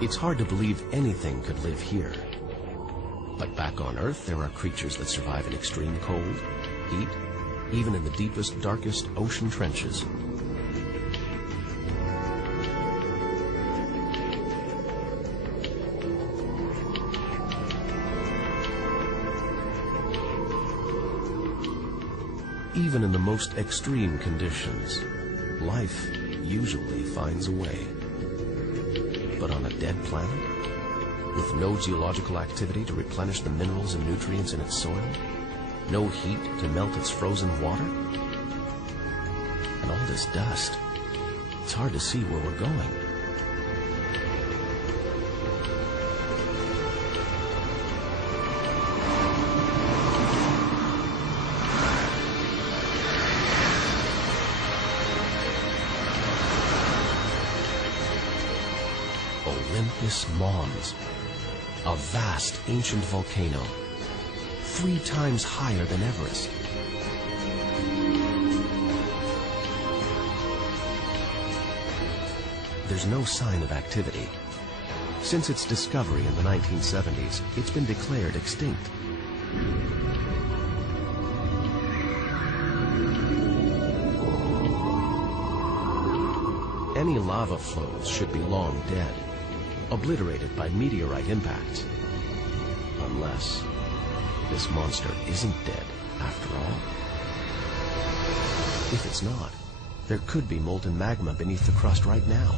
It's hard to believe anything could live here. But back on Earth, there are creatures that survive in extreme cold, heat, even in the deepest, darkest ocean trenches. Even in the most extreme conditions, life usually finds a way. But on a dead planet, with no geological activity to replenish the minerals and nutrients in its soil, no heat to melt its frozen water, and all this dust, it's hard to see where we're going. Olympus Mons, a vast ancient volcano, 3 times higher than Everest. There's no sign of activity. Since its discovery in the 1970s, it's been declared extinct. Any lava flows should be long dead, obliterated by meteorite impacts. Unless this monster isn't dead after all. If it's not, there could be molten magma beneath the crust right now.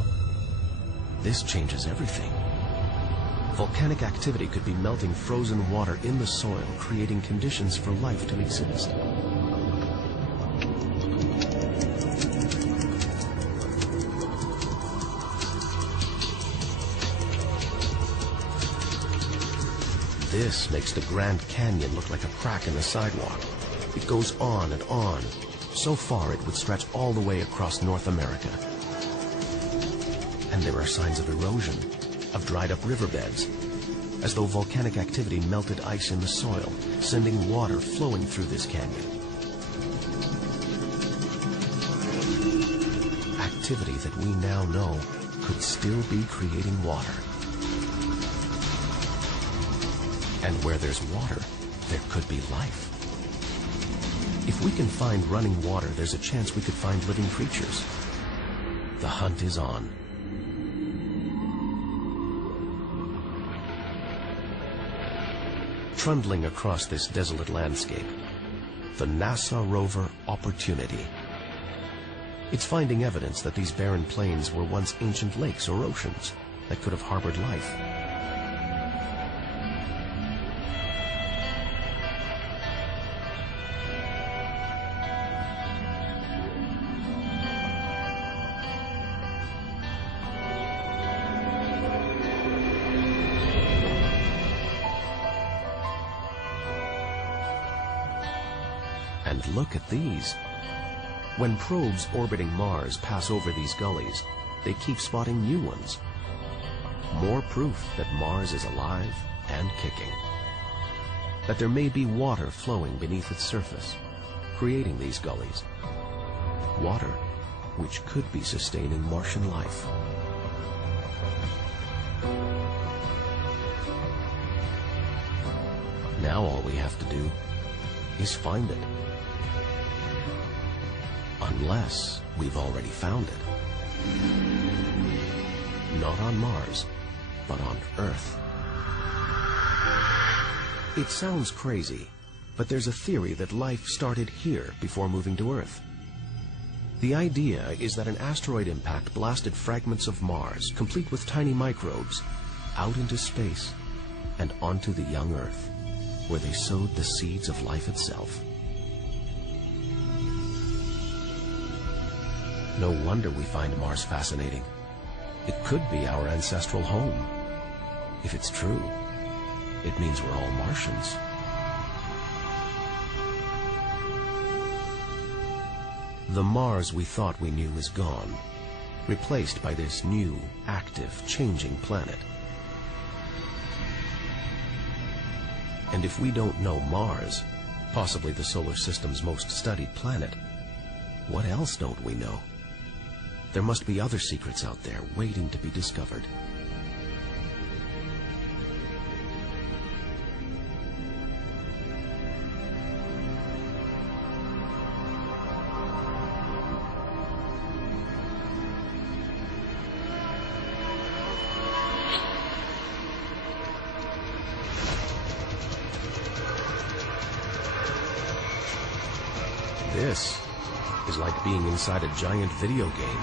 This changes everything. Volcanic activity could be melting frozen water in the soil, creating conditions for life to exist. This makes the Grand Canyon look like a crack in the sidewalk. It goes on and on. So far, it would stretch all the way across North America. And there are signs of erosion, of dried-up riverbeds, as though volcanic activity melted ice in the soil, sending water flowing through this canyon. Activity that we now know could still be creating water. And where there's water, there could be life. If we can find running water, there's a chance we could find living creatures. The hunt is on. Trundling across this desolate landscape, the NASA rover Opportunity. It's finding evidence that these barren plains were once ancient lakes or oceans that could have harbored life. And look at these. When probes orbiting Mars pass over these gullies, they keep spotting new ones. More proof that Mars is alive and kicking. That there may be water flowing beneath its surface, creating these gullies. Water which could be sustaining Martian life. Now all we have to do is find it. Unless we've already found it. Not on Mars, but on Earth. It sounds crazy, but there's a theory that life started here before moving to Earth. The idea is that an asteroid impact blasted fragments of Mars, complete with tiny microbes, out into space and onto the young Earth, where they sowed the seeds of life itself. No wonder we find Mars fascinating. It could be our ancestral home. If it's true, it means we're all Martians. The Mars we thought we knew is gone, replaced by this new, active, changing planet. And if we don't know Mars, possibly the solar system's most studied planet, what else don't we know? There must be other secrets out there waiting to be discovered. This is like being inside a giant video game.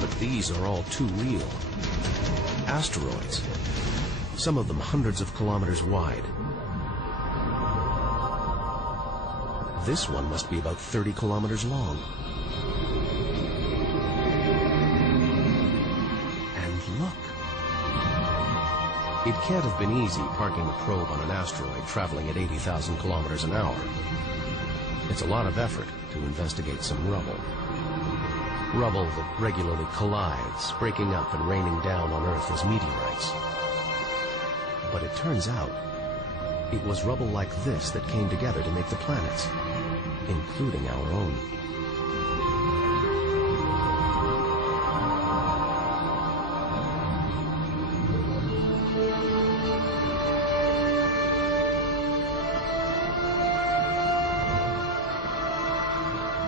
But these are all too real. Asteroids, some of them hundreds of kilometers wide. This one must be about 30 kilometers long. And look. It can't have been easy parking a probe on an asteroid traveling at 80,000 kilometers an hour. It's a lot of effort to investigate some rubble. Rubble that regularly collides, breaking up and raining down on Earth as meteorites. But it turns out, it was rubble like this that came together to make the planets, including our own.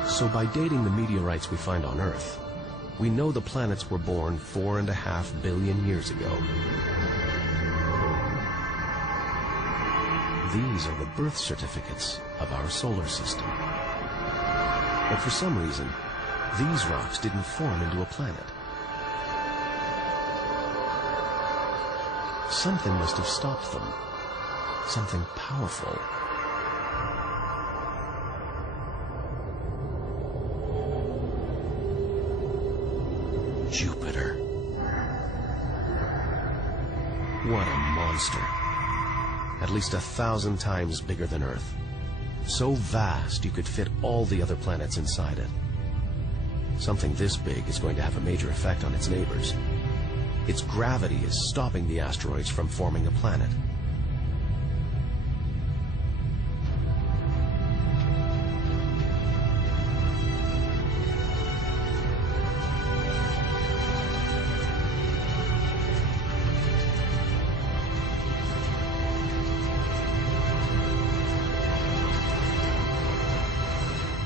So by dating the meteorites we find on Earth, we know the planets were born 4.5 billion years ago. These are the birth certificates of our solar system. But for some reason, these rocks didn't form into a planet. Something must have stopped them. Something powerful. Jupiter. What a monster. At least 1,000 times bigger than Earth. So vast you could fit all the other planets inside it. Something this big is going to have a major effect on its neighbors. Its gravity is stopping the asteroids from forming a planet.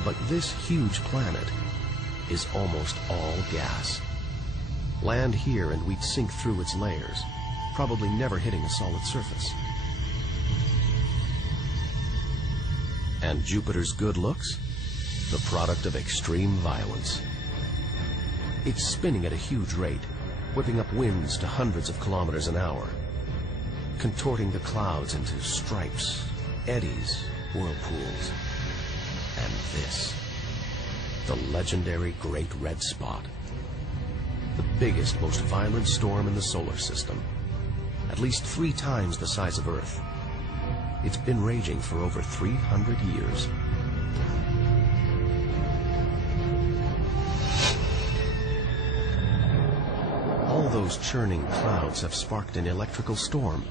But this huge planet is almost all gas. Land here and we'd sink through its layers, probably never hitting a solid surface. And Jupiter's good looks? The product of extreme violence. It's spinning at a huge rate, whipping up winds to hundreds of kilometers an hour, contorting the clouds into stripes, eddies, whirlpools. And this, the legendary Great Red Spot. The biggest, most violent storm in the solar system. At least 3 times the size of Earth. It's been raging for over 300 years. All those churning clouds have sparked an electrical storm.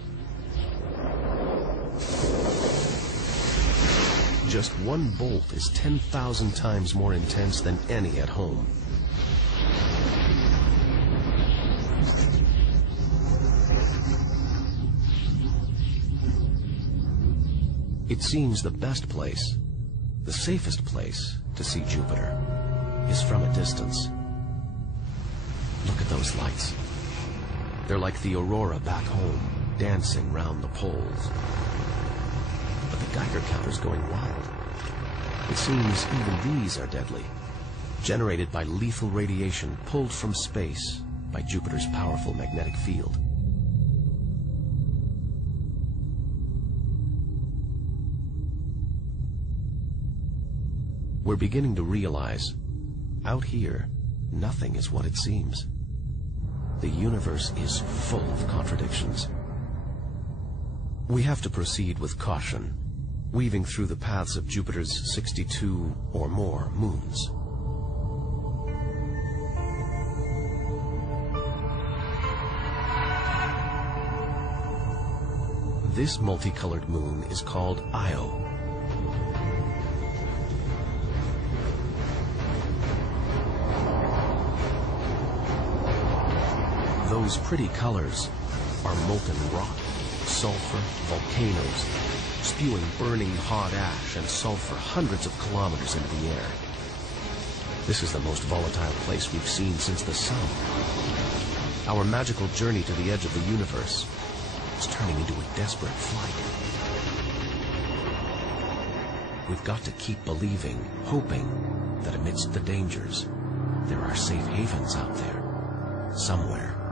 Just one bolt is 10,000 times more intense than any at home. It seems the best place, the safest place to see Jupiter is from a distance. Look at those lights. They're like the aurora back home, dancing round the poles. But the Geiger counter's going wild. It seems even these are deadly, generated by lethal radiation pulled from space by Jupiter's powerful magnetic field. We're beginning to realize, out here, nothing is what it seems. The universe is full of contradictions. We have to proceed with caution, weaving through the paths of Jupiter's 62 or more moons. This multicolored moon is called Io. Those pretty colors are molten rock, sulfur, volcanoes, spewing burning hot ash and sulfur hundreds of kilometers into the air. This is the most volatile place we've seen since the sun. Our magical journey to the edge of the universe is turning into a desperate flight. We've got to keep believing, hoping that amidst the dangers, there are safe havens out there, somewhere.